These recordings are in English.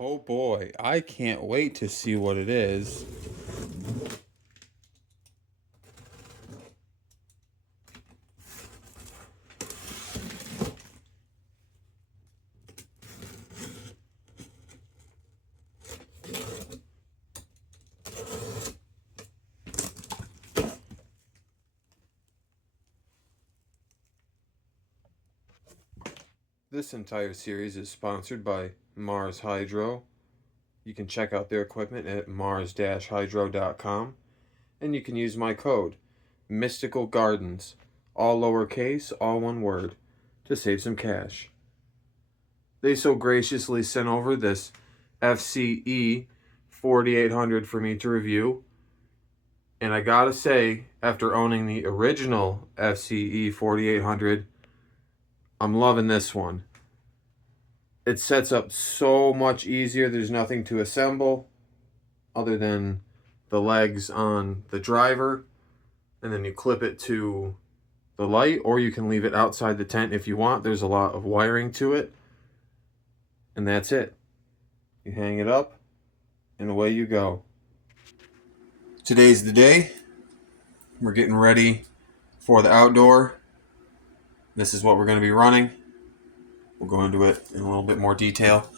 Oh boy, I can't wait to see what it is. This entire series is sponsored by Mars Hydro. You can check out their equipment at mars-hydro.com, and you can use my code mysticalgardens, all lowercase, all one word, to save some cash. They so graciously sent over this FCE 4800 for me to review, and I gotta say, after owning the original FCE 4800, I'm loving this one. It sets up so much easier. There's nothing to assemble other than the legs on the driver, and then you clip it to the light, or you can leave it outside the tent if you want. There's a lot of wiring to it, and that's it. You hang it up and away you go. Today's the day. We're getting ready for the outdoor. This is what we're going to be running. We'll go into it in a little bit more detail.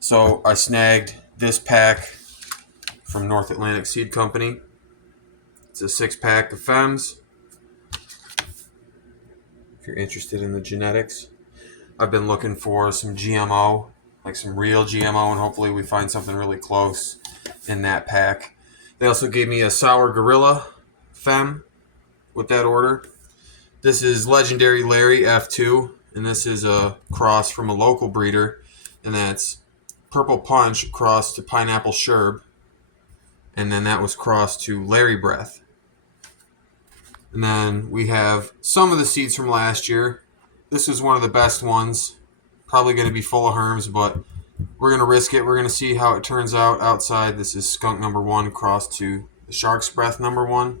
So I snagged this pack from North Atlantic Seed Company. It's a 6-pack of FEMs. If you're interested in the genetics. I've been looking for some GMO, like some real GMO, and hopefully we find something really close in that pack. They also gave me a Sour Gorilla FEM with that order. This is Legendary Larry F2, and this is a cross from a local breeder, and that's Purple Punch crossed to Pineapple Sherb, and then that was crossed to Larry Breath. And then we have some of the seeds from last year. This is one of the best ones. Probably going to be full of herms, but we're going to risk it. We're going to see how it turns out outside. This is Skunk number 1 crossed to the Shark's Breath number 1.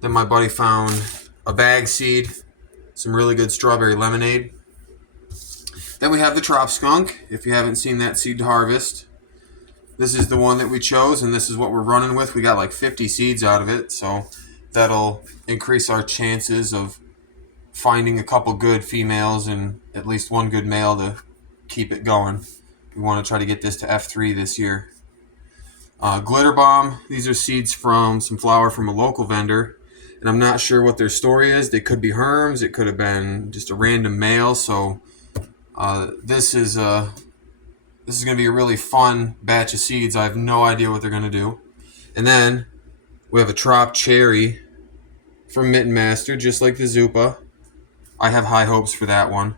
Then my buddy found a bag seed, some really good strawberry lemonade. Then we have the Trop Skunk, if you haven't seen that seed to harvest. This is the one that we chose, and this is what we're running with. We got like 50 seeds out of it, so that'll increase our chances of finding a couple good females and at least one good male to keep it going. We want to try to get this to F3 this year. Glitter Bomb, these are seeds from some flower from a local vendor, and I'm not sure what their story is. They could be herms, it could have been just a random male, so this is going to be a really fun batch of seeds. I have no idea what they're going to do. And then we have a Trop Cherry from Mitten Master, just like the Zupa. I have high hopes for that one.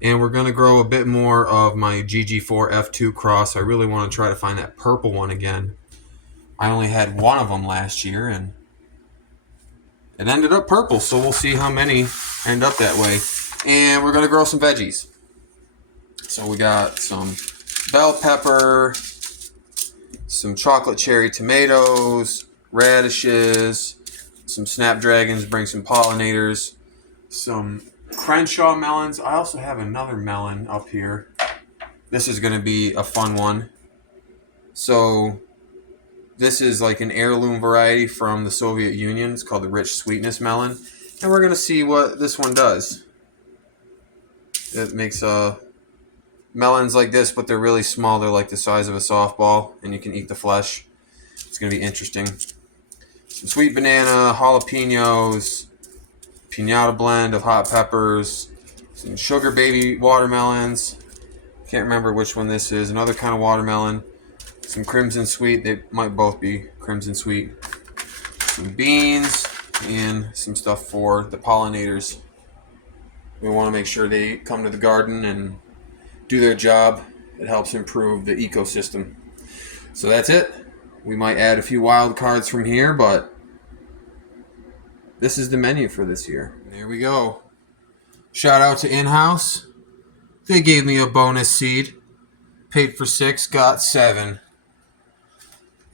And we're going to grow a bit more of my GG4 F2 cross. I really want to try to find that purple one again. I only had one of them last year, and it ended up purple, so we'll see how many end up that way. And we're going to grow some veggies. So we got some bell pepper, some chocolate cherry tomatoes, radishes, some snapdragons, bring some pollinators, some Crenshaw melons. I also have another melon up here. This is going to be a fun one. So this is like an heirloom variety from the Soviet Union. It's called the Rich Sweetness melon. And we're going to see what this one does. It makes melons like this, but they're really small. They're like the size of a softball, and you can eat the flesh. It's going to be interesting. Some sweet banana, jalapenos, piñata blend of hot peppers, some sugar baby watermelons. Can't remember which one this is. Another kind of watermelon. Some crimson sweet. They might both be crimson sweet. Some beans and some stuff for the pollinators. We want to make sure they come to the garden and do their job. It helps improve the ecosystem. So that's it. We might add a few wild cards from here, but this is the menu for this year. There we go. Shout out to InHouse. They gave me a bonus seed. Paid for 6, got 7.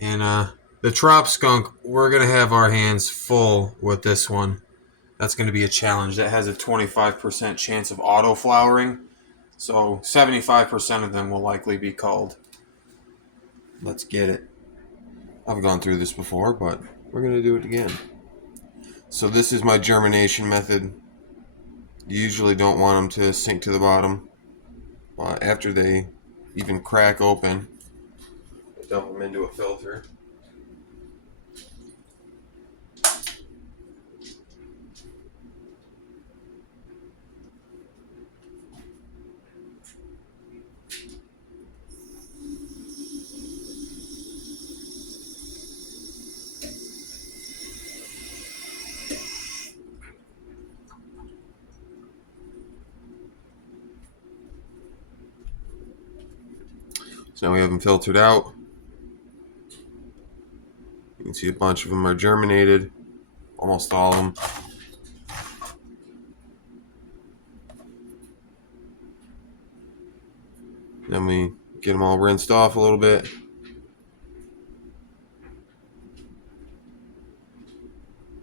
And the Trop Skunk, we're going to have our hands full with this one. That's going to be a challenge. That has a 25% chance of auto flowering. So 75% of them will likely be culled. Let's get it. I've gone through this before, but we're going to do it again. So this is my germination method. You usually don't want them to sink to the bottom. After they even crack open, I dump them into a filter. So now we have them filtered out. You can see a bunch of them are germinated, almost all of them. Then we get them all rinsed off a little bit.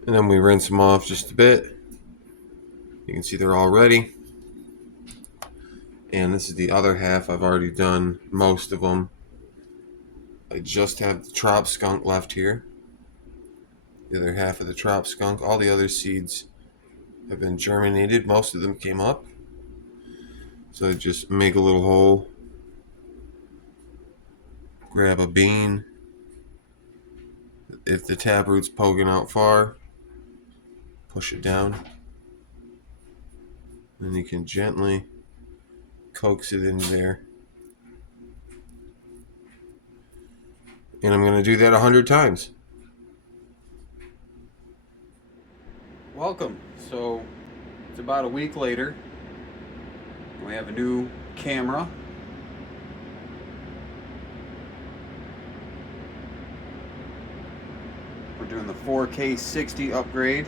And then we rinse them off just a bit. You can see they're all ready. And this is the other half. I've already done most of them. I just have the trop skunk left here. The other half of the trop skunk. All the other seeds have been germinated. Most of them came up. So just make a little hole. Grab a bean. If the taproot's poking out far, push it down. And you can gently coax it in there. And I'm going to do that 100 times. Welcome. So it's about a week later. We have a new camera. We're doing the 4K 60 upgrade.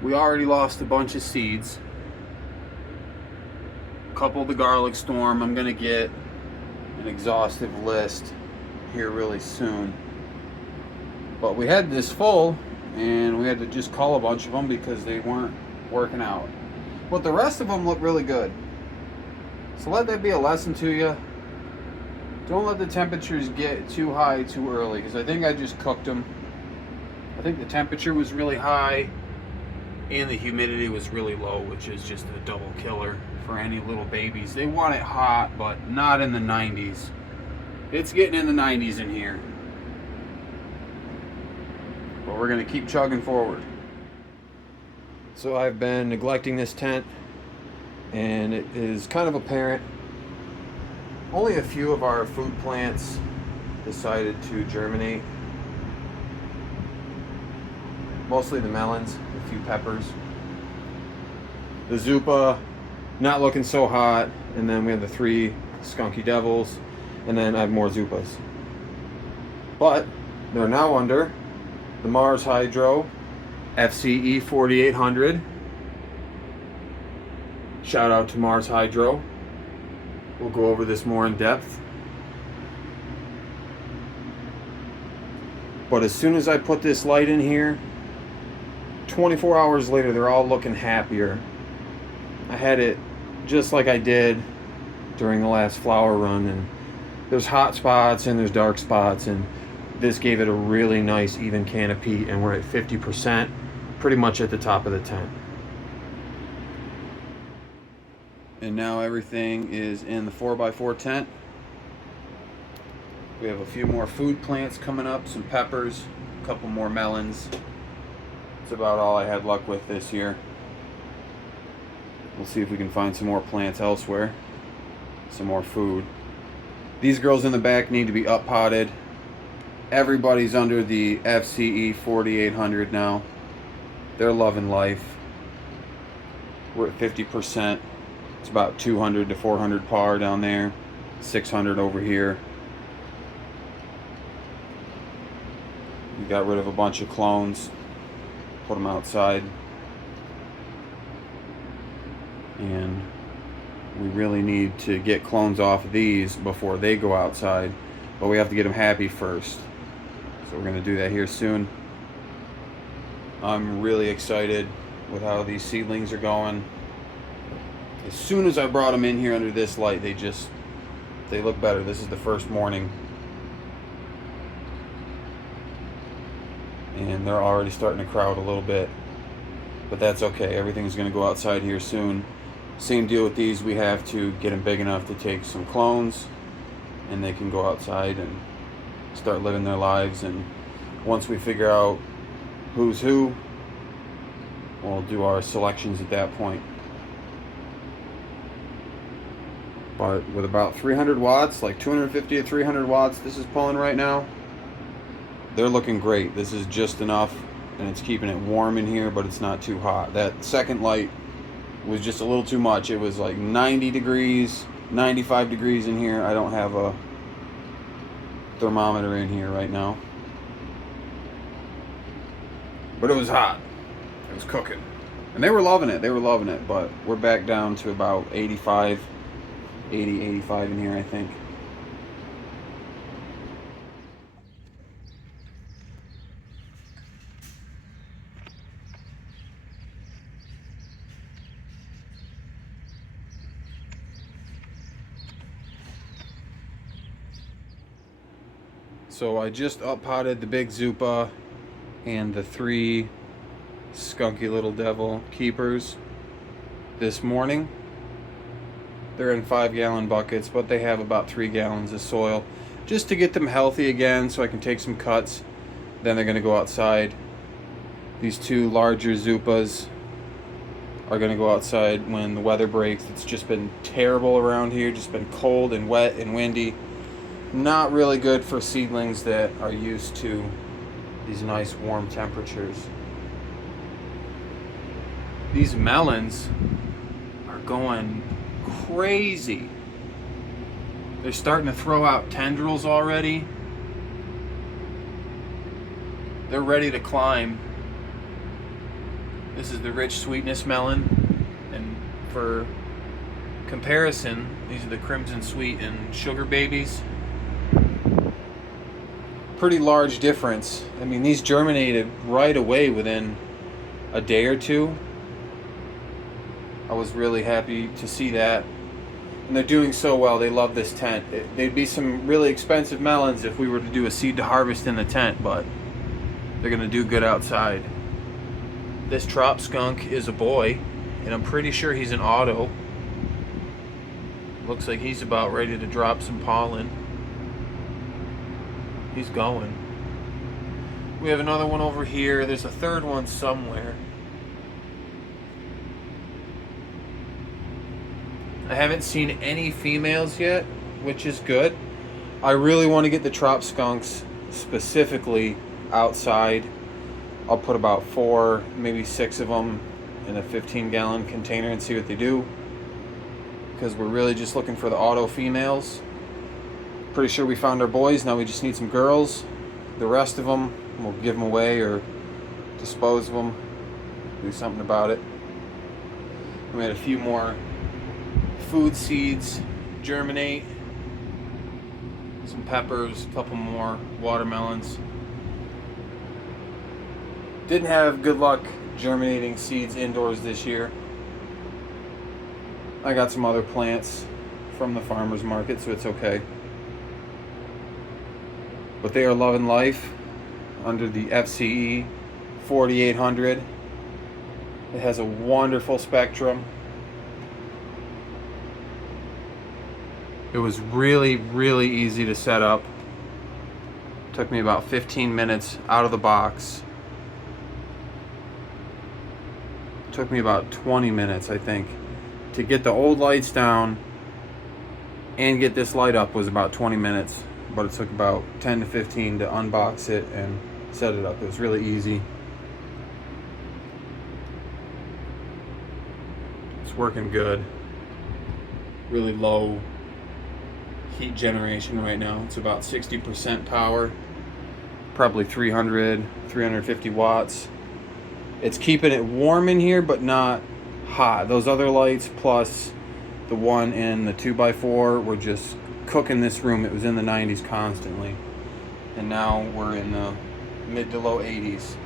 We already lost a bunch of seeds. A couple of the garlic storm. I'm gonna get an exhaustive list here really soon. But we had this full and we had to just cull a bunch of them because they weren't working out. But the rest of them look really good. So let that be a lesson to you. Don't let the temperatures get too high too early, because I think I just cooked them. I think the temperature was really high and the humidity was really low, which is just a double killer for any little babies. They want it hot, but not in the 90s. It's getting in the 90s in here. But we're going to keep chugging forward. So I've been neglecting this tent, and it is kind of apparent. Only a few of our food plants decided to germinate. Mostly the melons, a few peppers. The Zupa, not looking so hot. And then we have the 3 Skunky Devils. And then I have more Zupas. But they're now under the Mars Hydro FCE 4800. Shout out to Mars Hydro. We'll go over this more in depth. But as soon as I put this light in here, 24 hours later, they're all looking happier. I had it just like I did during the last flower run, and there's hot spots and there's dark spots, and this gave it a really nice even canopy, and we're at 50%, pretty much at the top of the tent. And now everything is in the 4x4 tent. We have a few more food plants coming up, some peppers, a couple more melons. That's about all I had luck with this year. We'll see if we can find some more plants elsewhere. Some more food. These girls in the back need to be up potted. Everybody's under the FCE 4800 now. They're loving life. We're at 50%. It's about 200 to 400 par down there, 600 over here. We got rid of a bunch of clones, put them outside, and we really need to get clones off of these before they go outside, but we have to get them happy first. So we're going to do that here soon. I'm really excited. with how these seedlings are going. As soon as I brought them in here under this light, they look better. This is the first morning, and they're already starting to crowd a little bit, but that's okay. Everything's going to go outside here soon. Same deal with these. We have to get them big enough to take some clones, and they can go outside and start living their lives. And once we figure out who's who, we'll do our selections at that point. But with about 300 watts, like 250 to 300 watts, this is pulling right now. They're looking great. This is just enough, and it's keeping it warm in here, but it's not too hot. That second light was just a little too much. It was like 90 degrees, 95 degrees in here. I don't have a thermometer in here right now, but it was hot. It was cooking, and they were loving it. They were loving it, but we're back down to about 85 in here, I think. So I just up-potted the big Zupa and the 3 skunky little devil keepers this morning. They're in 5-gallon buckets, but they have about 3 gallons of soil just to get them healthy again, so I can take some cuts. Then they're going to go outside. These 2 larger Zupas are going to go outside when the weather breaks. It's just been terrible around here, just been cold and wet and windy. Not really good for seedlings that are used to these nice warm temperatures. These melons are going crazy. They're starting to throw out tendrils already. They're ready to climb. This is the rich sweetness melon, and for comparison, these are the crimson sweet and sugar babies. Pretty large difference. I mean, these germinated right away within a day or two. I was really happy to see that. And they're doing so well. They love this tent. They'd be some really expensive melons if we were to do a seed to harvest in the tent, but they're going to do good outside. This trop skunk is a boy, and I'm pretty sure he's an auto. Looks like he's about ready to drop some pollen. He's going. We have another one over here. There's a third one somewhere. I haven't seen any females yet, which is good. I really want to get the trop skunks specifically outside. I'll put about 4, maybe 6 of them in a 15-gallon container and see what they do, because we're really just looking for the auto females. Pretty sure we found our boys. Now we just need some girls. The rest of them, we'll give them away or dispose of them, do something about it. We had a few more food seeds germinate, some peppers, a couple more watermelons. Didn't have good luck germinating seeds indoors this year. I got some other plants from the farmer's market, so it's okay. But they are loving life under the FCE 4800. It has a wonderful spectrum. It was really, really easy to set up. Took me about 15 minutes out of the box. Took me about 20 minutes, I think. To get the old lights down and get this light up was about 20 minutes. But it took about 10 to 15 to unbox it and set it up. It was really easy. It's working good. Really low heat generation right now. It's about 60% power, probably 300, 350 watts. It's keeping it warm in here, but not hot. Those other lights plus the one in the 2x4 were just cooking this room. It was in the 90s constantly, and now we're in the mid to low 80s.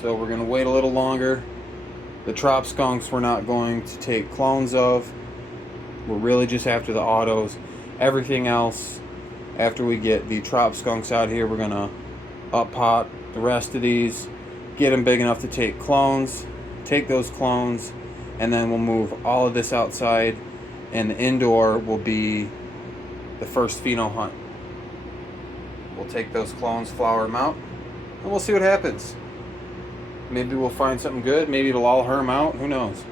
So we're going to wait a little longer. The trop skunks we're not going to take clones of. We're really just after the autos. Everything else, after we get the trop skunks out here, we're going to up pot the rest of these, get them big enough to take clones, take those clones, and then we'll move all of this outside, and the indoor will be the first pheno hunt. We'll take those clones, flower them out, and we'll see what happens. Maybe we'll find something good. Maybe it'll all herm out. Who knows?